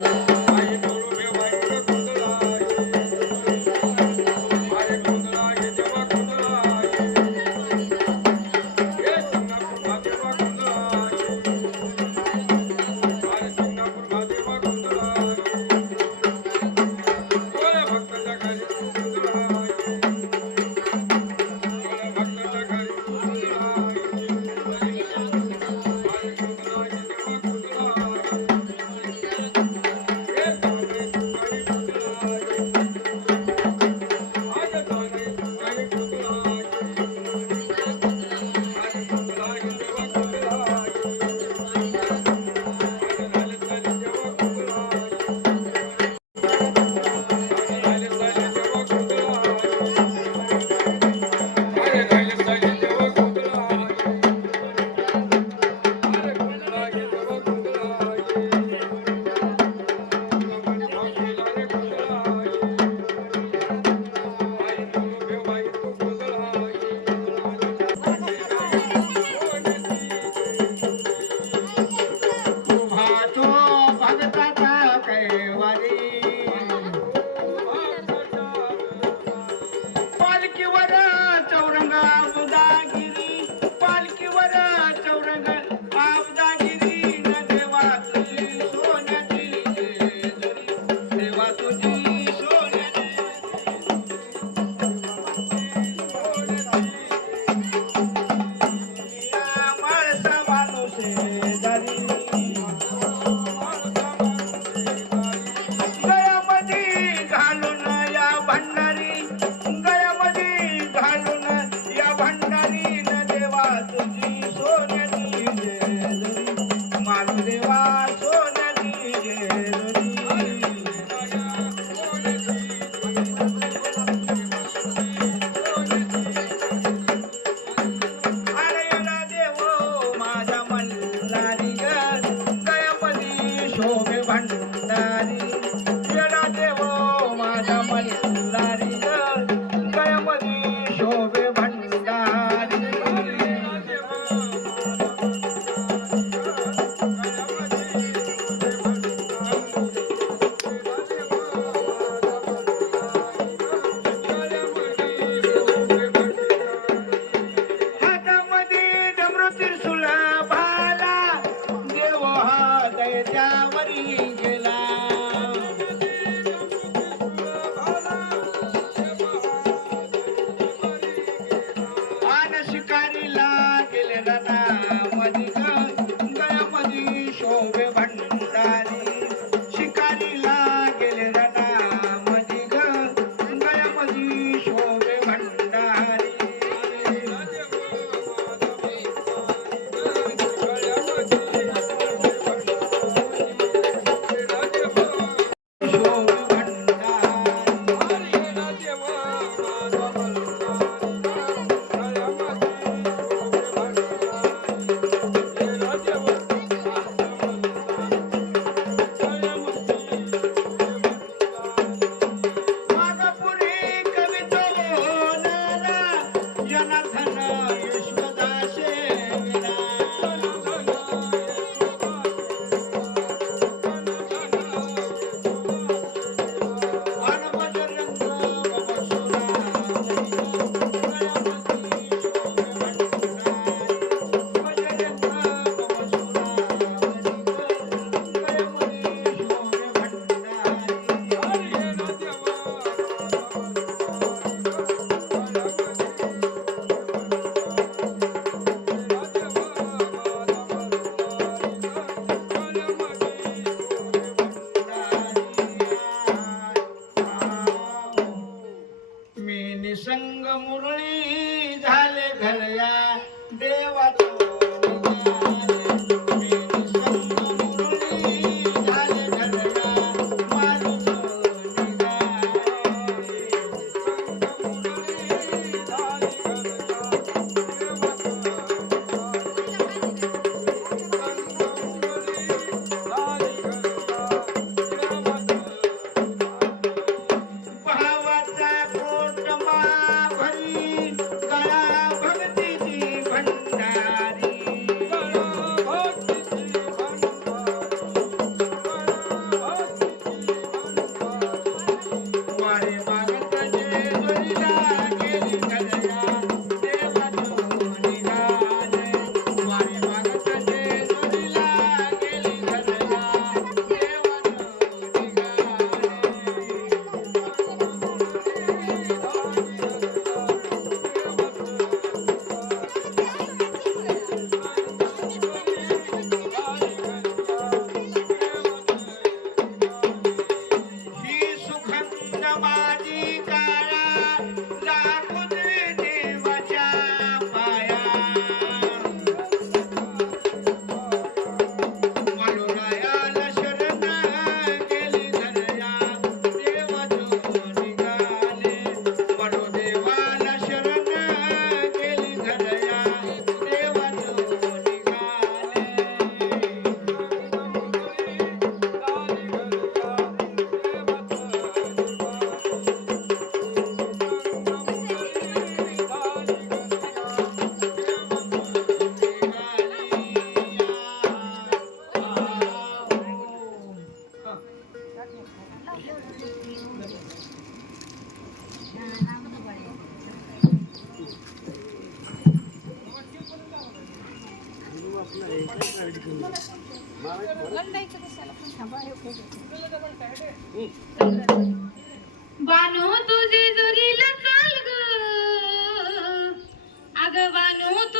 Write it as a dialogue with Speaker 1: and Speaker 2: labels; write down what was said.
Speaker 1: thank you Bhandari घालून या भंडारी न देवा तुझी बानो तुझे जुरी चाल ग. अग
Speaker 2: बानो तू